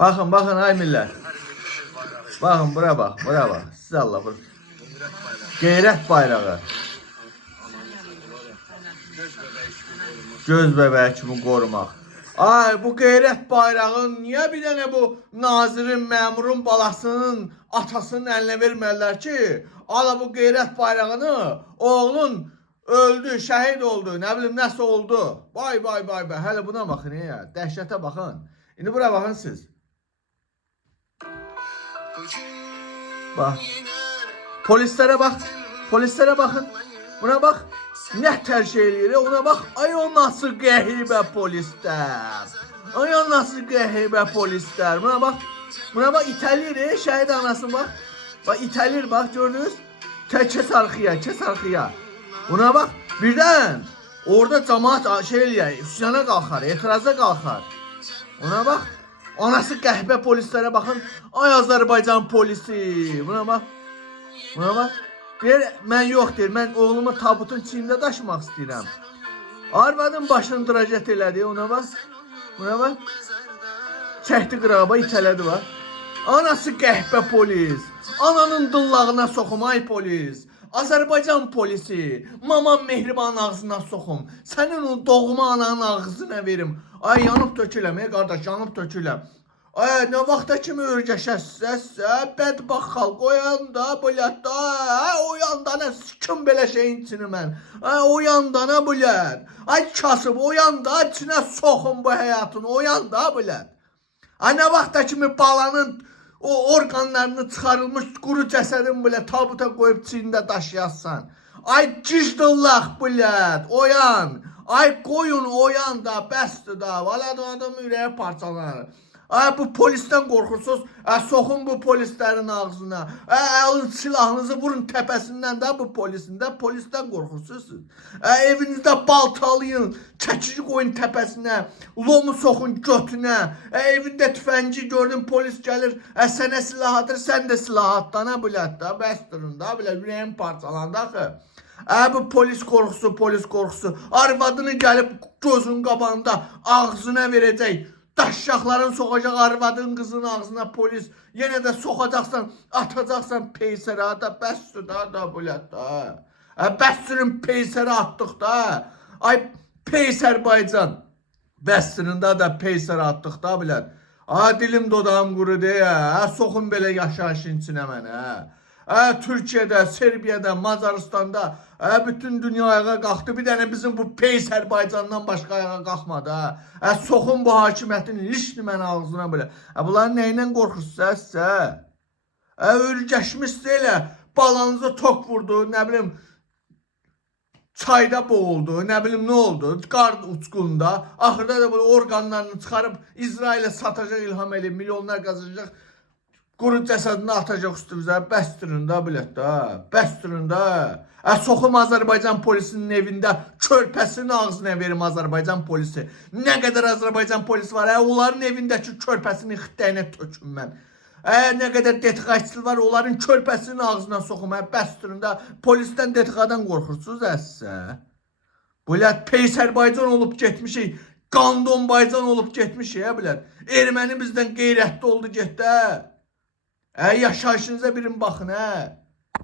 Bakın bakın ay millet. Bakın buraya bak, buraya bak. Siz Allah vurun. Qeyrət bayrağı. Göz bebeği kimi korumaq. Ay bu qeyrət bayrağın niye bir dənə bu nazirin, məmurun balasının, atasının əlinə vermirlər ki? Ala bu qeyrət bayrağını oğlun öldü, şəhid oldu, nə bilim nəsə oldu. Vay vay vay vay. Hələ buna baxın ya. Dəhşətə baxın. İndi buraya baxın siz. Bak. Polislere bak. Polislere bakın. Buna bak. Ne tercih ediyor? Ona bak. Ay o nasıl qəhibə polisler. Ay o nasıl qəhibə polisler. Buna bak. Buna bak İtalya şəhid anasını bak. Bak İtalya bak gördünüz. Kes arkaya, kes arkaya. Buna bak. Birden orada cemaat şey eləyər, üsyana qalxar, etiraza qalxar. Ona bak. Anası qəhbə polislere bakın. Ay Azərbaycan polisi. Buna bak. Buna bak. Deyir, mən yox deyir, mən oğlumu tabutun içində daşımaq istəyirəm. Arvadın başını dıracət elədi, ona bak. Buna bak. Çəkdi qıraba, itələdi bak. Anası qəhbə polis. Ananın dillağına soxum, ay polis. Azərbaycan polisi. Mamam mehriban ağzına soxum. Sənin o doğma ananın ağzına verim. Ay yanıb töküləm, qardaş, yanıb töküləm. Ay nə vaxta kimi örgəşəssə, bədbax xalq oyanda, bülətdə, oyanda nə sikim belə şeyin içini mən. Ay oyanda nə bülət. Ay kasıb oyanda içinə soxun bu həyatını, oyanda bülət. Ay nə vaxta kimi balanın o orqanlarını çıxarılmış quru cəsədin belə tabuta qoyub içində daşıyassan. Ay cicdillaq bülət, oyan. Ay qoyun oyan da, bəsdir da, valadı adam ürəyə parçalanır. Ay bu polisten qorxursunuz, soxun bu polislerin ağzına. Alın silahınızı vurun təpəsindən də bu polisində, polisten qorxursunuz. Evinizdə baltalayın, çəkici qoyun təpəsinə, lomu soxun götünə. Evində tüfəngi gördün polis gəlir, sənə silah atır, sən də silah atdana bilət da, bəsdirin da, bilə ürəyim parçalandı axı. Bu polis qorxusu, polis qorxusu. Arvadını gəlib gözün qabağında ağzına verəcək. Daşşaqların soxacaq arvadın qızın ağzına polis. Yenə də soxacaqsan, atacaqsan peysərə da, bəsdir da bilət da. Bəsdirin peysərə atdıq da. Ay Peysərbaycan. Bəsdirin da peysərə atdıq da bilət. Dilim dodağım quru deyə, soxun belə yaşayışın içinə mənə. Türkiye'de, Serbiye'de, Macaristan'da bütün dünya ayağa kalktı. Bir tane bizim bu Peysərbaycandan başka ayağa kalkmadı. Soxun bu hakimiyyətin lişni mən ağzına böyle. Bunların neyindən qorxursunuz sizə? Ölgəşmişsə elə balanızı tok vurdu, nə bilim çayda boğuldu, nə bilim ne oldu, qar uçqunda. Axırda da bu orqanlarını çıxarıb İsrail'e satacaq İlham Əliyev, milyonlar qazanacaq. Quru cəsədini atacaq üstümüzə, bəstirin də bilət də, bəstirin də. Soxum Azərbaycan polisinin evində körpəsinin ağzına verim Azərbaycan polisi. Nə qədər Azərbaycan polisi var, onların evindəki körpəsinin xittəyinə töküm mən. Nə qədər detixaççıl var, onların körpəsinin ağzına soxum, bəstirin də. Polisdən detixadan qorxursunuz əsə. Bilət, Peysərbaycan olub getmişik, Qandonbaycan olub getmişik, bilət. Erməni bizdən qeyrətli oldu getdə. Yaşayışınıza birin baxın,